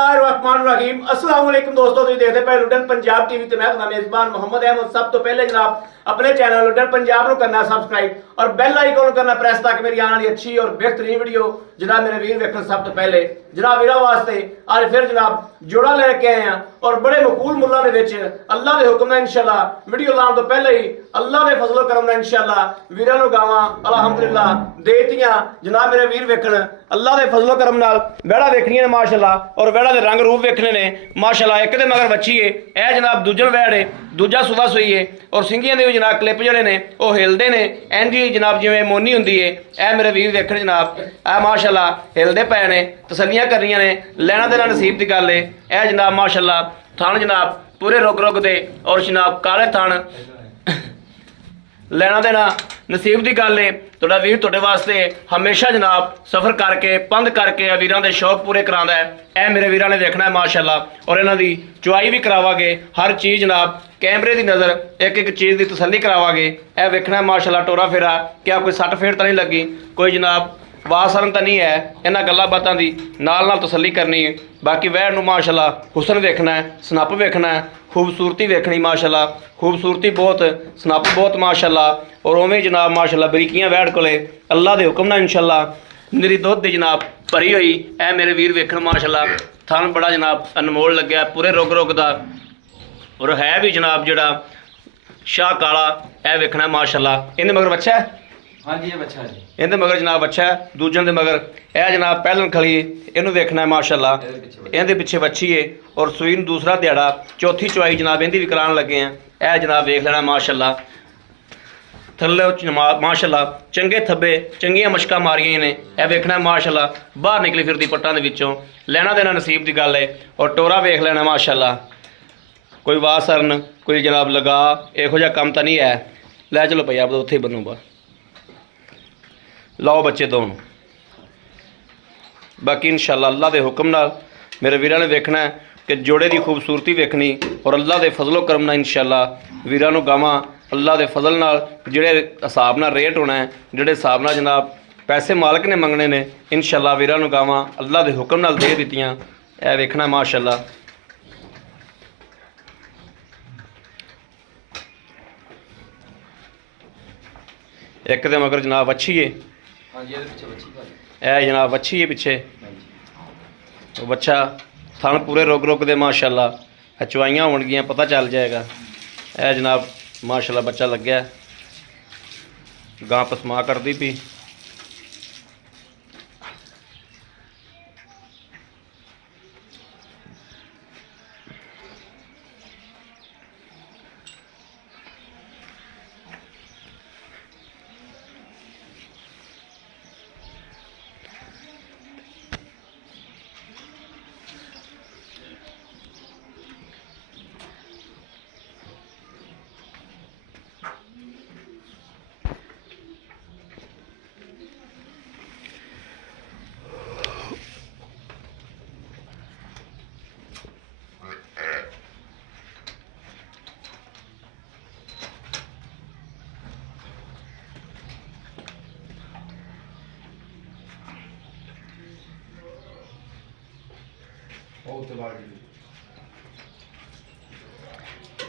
रहीम अस्सलाम वालेकुम दोस्तों, तुम देखते पे लुडन पंजाब टीवी ते मैं मेजबान मोहम्मद अहमद। सब तो पहले जनाब अपने चैनल लुडन पंजाब को करना सब्सक्राइब और बेल आइकन करना प्रेस ताकि मेरी आने वाली अच्छी और बेहतरीन वीडियो जनाब मेरे वीर वेखन सब तो पहले जनाब वीरा वास्ते आज फिर जनाब जोड़ा लेके आए हैं और बड़े मकूल मुल्ला दे विच अल्लाह दे हुक्म नाल इंशाअल्लाह वीडियो लाने तो पहले ही अल्लाह दे फजलो करम नाल इंशाअल्लाह वीरां नूं गावां अल्हम्दुलिल्लाह देतियां जनाब मेरे वीर वेखन अल्लाह दे फजलो करम नाल वैड़ा वेखणियां ने माशाअल्लाह और वैड़ा दे रंग रूप वेखने ने माशाअल्लाह। एक दे मगर बच्ची है ए जनाब दूजन वैड़ है दूजा सुबह सोई है और सिंगियां दे जनाब क्लिप जड़े ने वो हिलदे ने इंज जनाब जिवें मोनी हुंदी है ए मेरे वीर वेखण जनाब ए माशाअल्लाह हिलदे पए ने तसल्लियां करनियां ने लैना देना नसीब दी गल है ए जनाब माशाअल्लाह। थान जनाब पूरे रुक रुक दे और जनाब काले थान लैना देना नसीब की गल है। तुहाडा वीर तुहाडे वास्ते हमेशा जनाब सफ़र करके पंध करके वीरां दे शौक पूरे करांदा है। ए मेरे वीरां ने देखना है माशाअल्लाह और इन्हां दी चुआई भी करावांगे हर चीज़ जनाब कैमरे की नज़र एक एक चीज़ की तसल्ली करावांगे। ए वेखना है माशाअल्लाह टोरा फेरा क्या कोई सट फेट तो नहीं लगी कोई जनाब वासरन तो नहीं है इन्हां गल्लां बातां दी नाल तसल्ली करनी है। बाकी वैड़ नूं माशाअल्लाह हुसन वेखना है सनप वेखना है खूबसूरती वेखनी माशाअल्लाह खूबसूरती बहुत सनप बहुत माशाअल्लाह और उवें जनाब माशाअल्लाह बरीकियां वैड़ कोले अल्लाह दे हुक्म नाल इंशाअल्लाह मेरी दुध दी जनाब भरी हुई ए मेरे वीर वेखण माशाअल्लाह। थन बड़ा जनाब अनमोल लग्या पूरे रुग रुग दा और है भी जनाब जड़ा शाह काला ए वेखना माशाअल्लाह। इहदे मगर बच्चा है हाँ जी ये बच्चा है इहदे मगर जनाब अच्छा है दूजन दे मगर ए जनाब पहलन खली इहनूं वेखना है माशाअल्लाह। इहदे पिछे बच्ची है और सूई नूं दूसरा दिहाड़ा चौथी चुआई जनाब इहदी भी करान लगे हैं ए जनाब वेख लेना माशाअल्लाह। थल्ले माशाअल्लाह चंगे थब्बे चंगियां मशकां मारियां ने ए वेखना माशाअल्लाह बाहर निकली फिरदी पट्टां दे विचों लैना देना नसीब की गल है और टोरा वेख लेना माशाअल्लाह। कोई वासरन कोई जनाब लगा इहो जिहा काम तो नहीं है लै चलो भैया आप उत्थे ही बनो बा लाओ बच्चे दोनों। बाकी इंशाअल्लाह अल्लाह दे हुक्म नाल मेरे वीरां ने वेखना है कि जोड़े की खूबसूरती वेखनी और अल्लाह दे फजलो करम नाल इंशाअल्लाह वीरां नूं गावां अल्लाह दे फजल नाल जिहड़े हिसाब नाल रेट होना है जिहड़े हिसाब नाल जनाब पैसे मालक ने मंगने ने इंशाअल्लाह वीरां नूं गावां अल्लाह दे हुक्म नाल दे दित्तियां ए वेखना माशाअल्लाह। एक दे मगर जनाब अच्छी है हाँ जी ये पीछे बच्ची ए जनाब अच्छी है पिछे तो बच्चा थन पूरे रुक रुक दे माशाअल्लाह चुआइयां होणगियां पता चल जाएगा। ए जनाब माशाअल्लाह बच्चा लग गया गां पसमा करती पी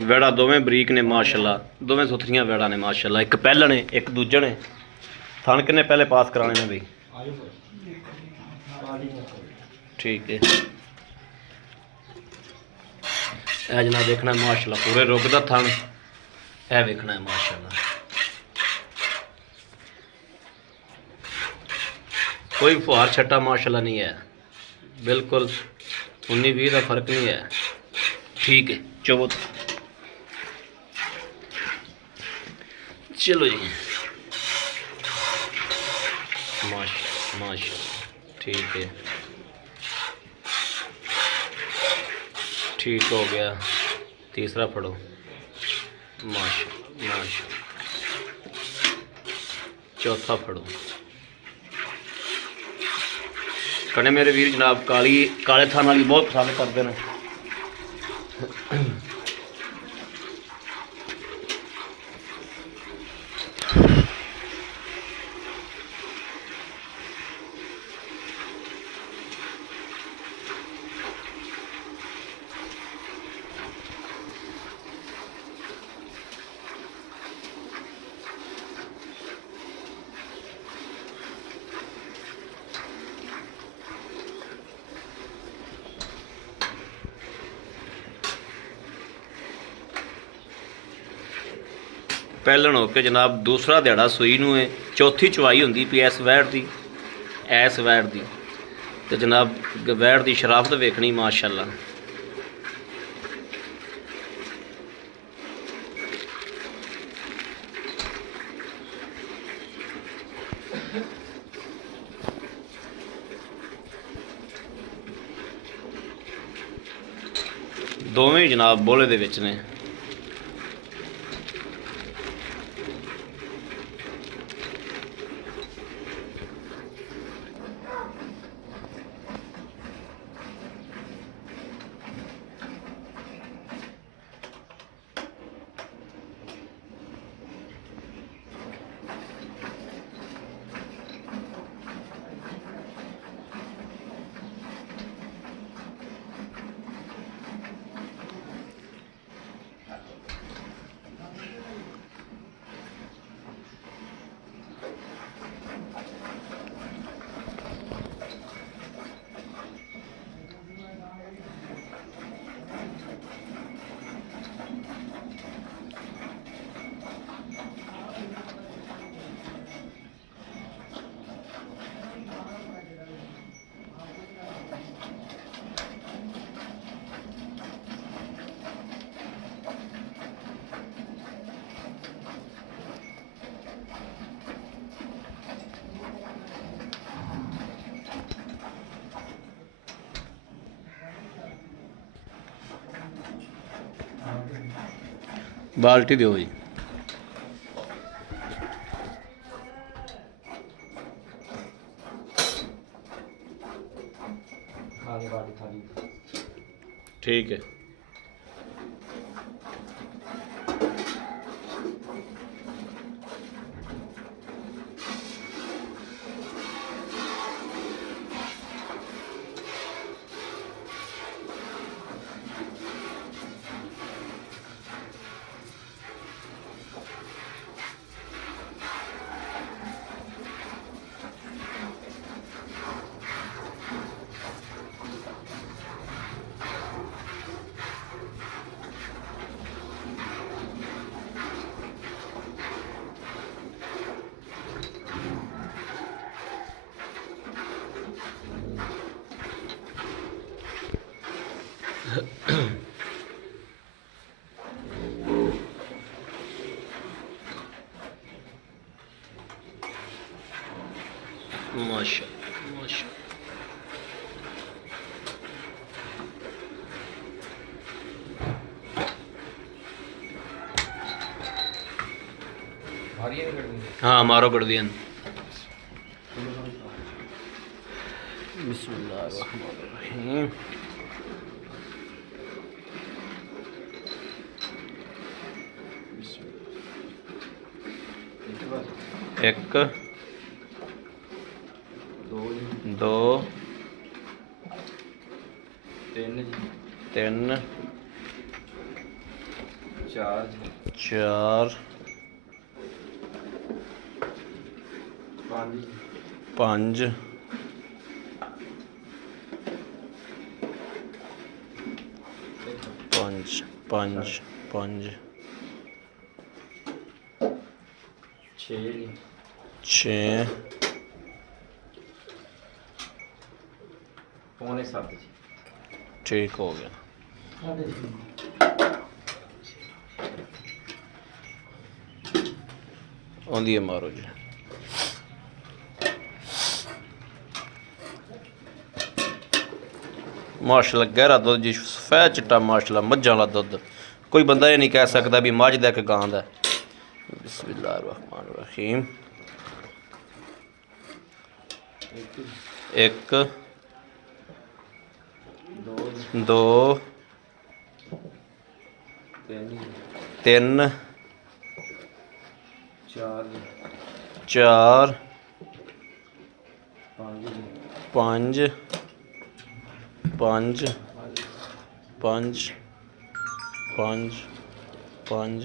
वैड़ा दोवें बरीक ने माशाअल्लाह दोवें सुथरियां वैड़ा ने माशाअल्लाह। एक पहलन है एक दूजन है थान किन्ने पहले पास कराने ने भाई ठीक है ए जनाब देखना माशाअल्लाह पूरे रुग दा थान ए वेखना है माशाअल्लाह। कोई फुहार छट्टा माशाअल्लाह नहीं है बिल्कुल 19-20 का फर्क नहीं है ठीक है चलो चलो जी माशाअल्लाह ठीक है ठीक हो गया तीसरा फड़ो माशाअल्लाह चौथा फड़ो कने मेरे वीर जनाब काली काले थान वाली बहुत पसंद करते हैं। ਪਹਿਲਣ ਹੋ ਕੇ ਜਨਾਬ ਦੂਸਰਾ ਦਿਹਾੜਾ ਸੂਈ ਨੂੰ ਹੈ, ਚੌਥੀ ਚਵਾਈ ਹੁੰਦੀ ਪਈ ਇਸ ਵੈੜ ਦੀ, ਇਸ ਵੈੜ ਦੀ। ਤੇ ਜਨਾਬ ਵੈੜ ਦੀ ਸ਼ਰਾਫਤ ਵੇਖਣੀ ਮਾਸ਼ਾਅੱਲਾ। ਦੋਵੇਂ ਜਨਾਬ ਬੋਲੇ ਦੇ ਵਿੱਚ ਨੇ। ਬਾਲਟੀ ਦਿਓ ਜੀ। ਖਾਲੀ ਬਾਟੀ ਖਾਲੀ। ਠੀਕ ਹੈ। माशाअल्लाह माशाअल्लाह। हाँ मारो कर दिया। बिस्मिल्लाहिर्रहमानिर्रहीम। एक दो तीन चार पाँच पाँच पाँच पाँच छः पौने 7। ठीक हो गया। आंदी है मारो जी। माशाल्लाह गहरा दुद्ध जी, सफेद चिट्टा माशाल्लाह मज्झां वाला दुद्ध। कोई बंदा ये नहीं कह सकता भी मझ दा कि गां दा। बिस्मिल्लाहिर्रहमानिर्रहीम। एक दो तीन चार पाँच पाँच पाँच पाँच पाँच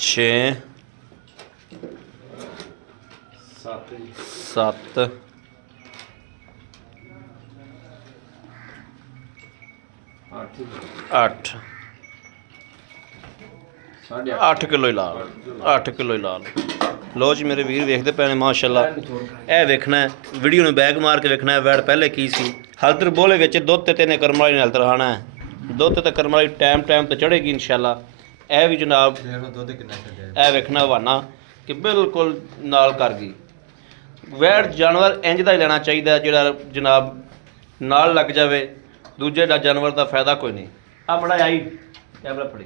छः 7 8 8 ਕਿਲੋ ਹੀ ਲਾ ਲਓ 8 ਕਿਲੋ ਹੀ ਲਾ ਲਓ। ਲੋ ਜੀ ਮੇਰੇ ਵੀਰ ਵੇਖਦੇ ਪਏ ਨੇ ਮਾਸ਼ਾਅੱਲਾ। ਇਹ ਵੇਖਣਾ ਹੈ ਵੀਡੀਓ ਨੂੰ ਬੈਕ ਮਾਰ ਕੇ ਵੇਖਣਾ ਹੈ ਵੈੜ ਪਹਿਲੇ ਕੀ ਸੀ। ਹਲਦਰ ਬੋਲੇ ਵਿੱਚ ਦੁੱਧ ਤੇ ਤਿੰਨੇ ਕਰਮ ਵਾਲੀ ਨੇ ਹਲਦਰ ਖਾਣਾ ਹੈ। ਦੁੱਧ ਤੇ ਕਰਮ ਵਾਲੀ ਟਾਈਮ ਤੇ ਚੜ੍ਹੇਗੀ ਇਨਸ਼ਾਅੱਲਾ। ਇਹ ਵੀ ਜਨਾਬ ਇਹ ਵੇਖਣਾ ਹਵਾਨਾ ਕਿ ਬਿਲਕੁਲ ਨਾਲ ਕਰ ਗਈ। ਵੈੜ ਜਾਨਵਰ ਇੰਜ ਦਾ ਹੀ ਲੈਣਾ ਚਾਹੀਦਾ ਜਿਹੜਾ ਜਨਾਬ ਨਾਲ ਲੱਗ ਜਾਵੇ, ਦੂਜੇ ਦਾ ਜਾਨਵਰ ਦਾ ਫਾਇਦਾ ਕੋਈ ਨਹੀਂ। ਆ ਬੜਾ ਆਈ ਕੈਮਰਾ ਫੜੀ।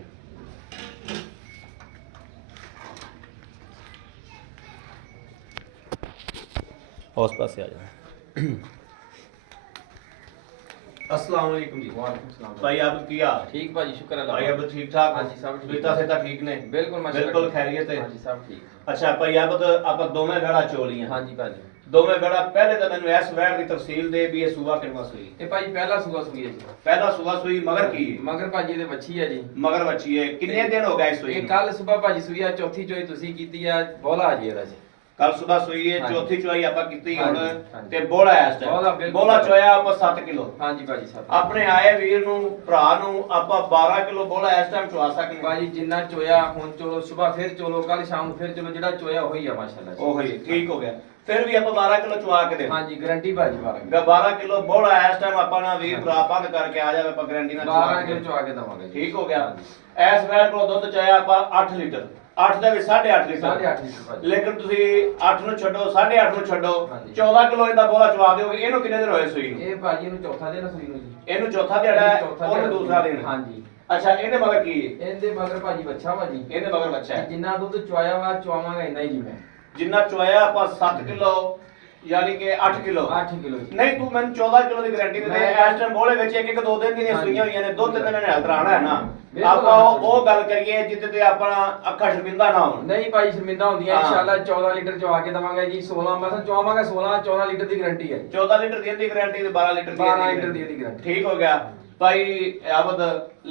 उस पास आ जाए। अस्सलाम वालेकुम जी। वालेकुम सलाम भाई आप किया ठीक भाजी शुक्र अल्लाह भाई अब ठीक ठाक हाँ जी सब ठीक बेटा से ठीक ने बिल्कुल माशाल्लाह बिल्कुल खैरियत है हाँ जी सब ठीक अच्छा भाई आप दोवें गड़ा चोलियां हाँ जी भाजी दोवें गड़ा पहले तो मैंने इस वैड़ की तफसील दे भी ये सूबा कितना सुई ये भाजी पहला सुबह सुई है जी पहला सुबह सुई मगर की मगर भाजी दे बच्ची है जी मगर बच्ची है कितने दिन हो गए सुई ये कल सुबह भाजी सुई है चौथी चोई तुसी कीती है बोला जी ਇਹਦਾ ਜੀ कल सुबह सुई है हाँ जी। चौथी चोई आपा कीती हाँ हुन जी, हाँ जी। ते बोला है इस बोला टाइम बिल्कुल। बोला चोया आपा 7 किलो हाँ जी भाजी सब अपने आए वीर नु भरा नु आपा 12 किलो बोला इस टाइम चवा सकने भाजी जिन्ना चोया हुन चलो सुबह फिर चलो कल शाम फिर चलो जेड़ा चोया वही है माशाल्लाह ओ ही ठीक हो गया फिर भी आपा 12 किलो चवा के दे हाँ जी गारंटी भाजी 12 12 किलो बोला इस टाइम आपा ना वीर भरा बंद करके आ जावे आपा गारंटी ना चवा किलो चवा के दवांगे जी ठीक हो गया इस वैल को दुੱਧ ਚਾਹਿਆ ਆਪਾਂ 8 ਲੀਟਰ 8 ਦਾ ਵੀ 8.5 ਲੀਟਰ 8.5 ਲੀਟਰ ਭਾਜੀ ਲੇਕਿਨ ਤੁਸੀਂ 8 ਨੂੰ ਛੱਡੋ 8.5 ਨੂੰ ਛੱਡੋ ਹਾਂਜੀ। 14 ਕਿਲੋ ਇਹਦਾ ਬੋਲਾ ਚਵਾ ਦਿਓਗੇ। ਇਹਨੂੰ ਕਿੰਨੇ ਦਿਨ ਹੋਏ ਸੂਈ ਨੂੰ? ਇਹ ਭਾਜੀ ਨੂੰ ਚੌਥਾ ਦਿਨ ਸੂਈ ਨੂੰ ਜੀ ਇਹਨੂੰ ਚੌਥਾ ਦਿਹਾੜਾ ਹੈ ਚੌਥਾ ਉਹਨੂੰ ਦਿਨ ਦੂਸਰਾ ਦਿਨ ਹਾਂ ਜੀ ਅੱਛਾ ਇਹਦੇ ਮਗਰ ਕੀ ਹੈ? ਇਹਦੇ ਮਗਰ ਭਾਜੀ ਬੱਚਾ ਭਾਜੀ ਇਹਦੇ ਮਗਰ ਬੱਚਾ ਹੈ ਜਿੰਨਾ ਦੁੱਧ ਚੁਆਇਆ ਵਾ ਚੁਆਵਾਂਗਾ ਇੰਨਾ ਹੀ ਜੀ ਮੈਂ ਜਿੰਨਾ ਚੁਆਇਆ ਆਪਾਂ 7 ਕਿਲੋ ਯਾਨੀ ਕਿ 8 ਕਿਲੋ 8 ਕਿਲੋ ਜੀ ਨਹੀਂ ਤੂੰ ਮੈਨੂੰ 14 ਕਿਲੋ ਦੀ ਗਾਰੰਟੀ ਦੇ ਦੇ ਮੈਂ- ਇਸ ਟਾਈਮ ਬੋਲੇ ਵਿੱਚ ਇੱਕ ਦੋ ਦਿਨ ਦੀਆਂ ਹਾਂਜੀ। ਸੂਈਆਂ ਹੋਈਆਂ ਨੇ ਦੋ ਤਿੰਨ ਦਿਨ ਨੇ ਹਲਦਰ ਆਣਾ ਹੈ ਨਾ ਬਿਲਕੁਲ ਆਪਾਂ ਆਉਣਾ ਉਹ ਗੱਲ ਕਰੀਏ ਜਿੱਤੇ ਤੇ ਆਪਣਾ ਅੱਖਾਂ ਸ਼ਰਮਿੰਦਾ ਨਾ ਹੋਣ ਨਹੀਂ ਭਾਈ ਸ਼ਰਮਿੰਦਾ ਹੁੰਦੀਆਂ ਹਾਂ। ਇਨਸ਼ਾਅੱਲਾ 14 ਲੀਟਰ ਚੁਆ ਕੇ ਦਵਾਂਗੇ ਜੀ 16 ਮੈਂ ਚੁਆਵਾਂਗਾ 14 ਲੀਟਰ ਦੀ ਗਾਰੰਟੀ ਹੈ 14 ਲੀਟਰ ਦੀ ਇਹਦੀ ਗਾਰੰਟੀ ਤੇ 12 ਲੀਟਰ ਦੀ 12 ਲੀਟਰ ਦੀ ਇਹਦੀ ਗਾਰੰਟੀ ਠੀਕ ਹੋ ਗਿਆ ਭਾਈ ਆਬਦ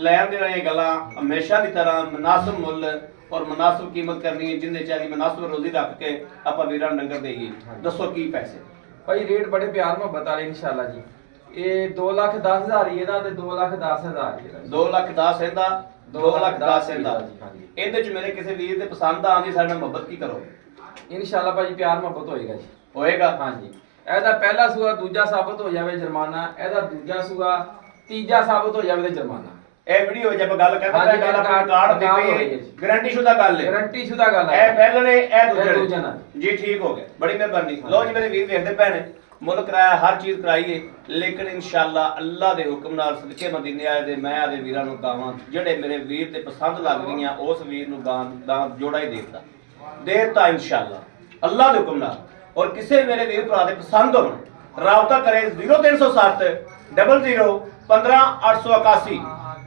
ਲੈਣ ਦੇ ਰਹੀਆਂ ਗੱਲਾਂ ਹਮੇਸ਼ਾ ਦੀ ਤਰ੍ਹਾਂ ਮੁਨਾਸਬ ਮੁੱਲ ਔਰ ਮੁਨਾਸਬ ਕੀਮਤ ਕਰਨੀ ਹੈ ਜਿੰਦੇ ਚਾਹੀ ਮੁਨਾਸਬ ਰੋਜ਼ੀ ਰੱਖ ਕੇ ਆਪਾਂ ਵੀਰਾਂ ਨੂੰ ਡੰਗਰ ਦੇਈਏ ਦੱਸੋ ਕੀ ਪੈਸੇ ਭਾਈ ਰੇਟ ਬੜੇ ਪਿਆਰ ਮੁਹੱਬਤ ਵਾਲੇ ਇਨਸ਼ਾਅੱਲਾ ਜੀ ਇਹ 2,10,000 ਹੀ ਇਹਦਾ ਤੇ 2,10,000 ਇਹਦਾ 2 ਲੱਖ 10 ਇਹਦਾ 2 ਲੱਖ 10 ਇਹਦਾ ਹਾਂਜੀ। ਇਹਦੇ ਚ ਮੇਰੇ ਕਿਸੇ ਵੀਰ ਦੇ ਪਸੰਦ ਆਉਂਦੀ ਸਾਡੇ ਨਾਲ ਮੁਹੱਬਤ ਕੀ ਕਰੋਗੇ ਇਨਸ਼ਾਅੱਲਾ ਭਾਜੀ ਪਿਆਰ ਮੁਹੱਬਤ ਹੋਏਗਾ ਜੀ ਹੋਏਗਾ ਹਾਂਜੀ ਇਹਦਾ ਪਹਿਲਾ ਸੂਆ ਦੂਜਾ ਸਾਬਤ ਹੋ ਜਾਵੇ ਜੁਰਮਾਨਾ ਇਹਦਾ ਦੂਜਾ ਸੂਆ ਤੀਜਾ ਸਾਬਤ ਹੋ ਜਾਵੇ ਤੇ ਜੁਰਮਾਨਾ ਇਹ ਵੀਡੀਓ ਵਿੱਚ ਆਪਾਂ ਗੱਲ ਕਰਦੇ ਹਾਂਜੀ, ਗੱਲ ਗੱਲ ਆਪਣੀ ਕਾਰਡ ਕਾਰਡ ਹੋਈ ਹੈ ਦਿੱਤੀ ਜੀ। ਗਾਰੰਟੀ ਸ਼ੁਦਾ ਗੱਲ ਹੈ ਗਾਰੰਟੀ ਸ਼ੁਦਾ ਗੱਲ ਇਹ ਹੈ ਪਹਿਲੇ ਨੇ ਇਹ ਇਹ ਦੂਜੇ ਦੂਜੇ ਨਾਲ। ਜੀ ਠੀਕ ਹੋ ਗਿਆ ਬੜੀ ਮਿਹਰਬਾਨੀ ਲੋ ਜੀ ਮੇਰੇ ਵੀਰ ਵੇਖਦੇ ਪਏ ਨੇ ਮੁੱਲ ਕਰਾਇਆ ਹਰ ਚੀਜ਼ ਕਰਾਈਏ ਲੇਕਿਨ ਇਨਸ਼ਾਅੱਲਾ ਅੱਲਾ ਦੇ ਹੁਕਮ ਨਾਲ ਸਦਕੇ ਮਦੀਨੇ ਆਏ ਦੇ ਮੈਂ ਆਦੇ ਵੀਰਾਂ ਨੂੰ ਕਹਾਵਾਂ ਜਿਹੜੇ ਮੇਰੇ ਵੀਰ ਤੇ ਪਸੰਦ ਲੱਗ ਗਈਆਂ ਉਸ ਵੀਰ ਨੂੰ ਗਾਂ ਜੋੜਾ ਹੀ ਦੇਤਾ ਇਨਸ਼ਾਅੱਲਾ ਅੱਲਾ ਦੇ ਹੁਕਮ ਨਾਲ ਔਰ ਕਿਸੇ ਮੇਰੇ ਵੀਰ ਭਰਾ ਦੇ ਪਸੰਦ ਹੋਣ ਰਾਬਤਾ ਕਰੇ 0307 00 15 881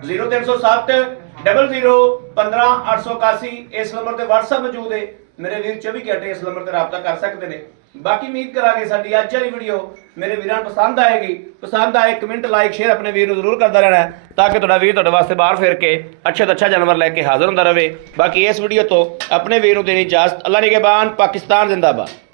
0307 00 15 881 ਇਸ ਨੰਬਰ ਤੇ WhatsApp ਮੌਜੂਦ ਹੈ ਮੇਰੇ ਵੀਰ 24 ਘੰਟੇ ਇਸ ਨੰਬਰ ਤੇ ਰਾਬਤਾ ਕਰ ਸਕਦੇ ਨੇ ਬਾਕੀ ਉਮੀਦ ਕਰਾਂਗੇ ਸਾਡੀ ਅੱਜ ਵਾਲੀ ਵੀਡੀਓ ਮੇਰੇ ਵੀਰਾਂ ਨੂੰ ਪਸੰਦ ਆਏਗੀ ਪਸੰਦ ਆਏ ਕਮੈਂਟ ਲਾਈਕ ਸ਼ੇਅਰ ਆਪਣੇ ਵੀਰ ਨੂੰ ਜ਼ਰੂਰ ਕਰਦਾ ਰਹਿਣਾ ਤਾਂ ਕਿ ਤੁਹਾਡਾ ਵੀਰ ਤੁਹਾਡੇ ਵਾਸਤੇ ਬਾਹਰ ਫੇਰ ਕੇ ਅੱਛਾ ਤੋਂ ਅੱਛਾ ਜਾਨਵਰ ਲੈ ਕੇ ਹਾਜ਼ਰ ਹੁੰਦਾ ਰਹੇ ਬਾਕੀ ਇਸ ਵੀਡੀਓ ਤੋਂ ਆਪਣੇ ਵੀਰ ਨੂੰ ਦੇਣੀ ਇਜਾਜ਼ਤ ਅੱਲਾ ਨਿਗਹਿਬਾਨ ਪਾਕਿਸਤਾਨ ਜ਼ਿੰਦਾਬਾਦ।